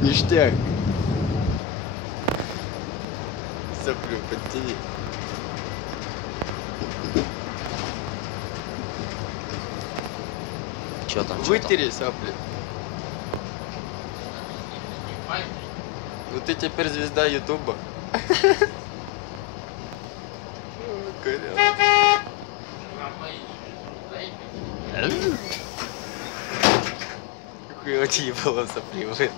Ништяк. Соплю подтяни. Чё там? Вытери сопли. Ну ты теперь звезда Ютуба. Какой очень ебало сопли.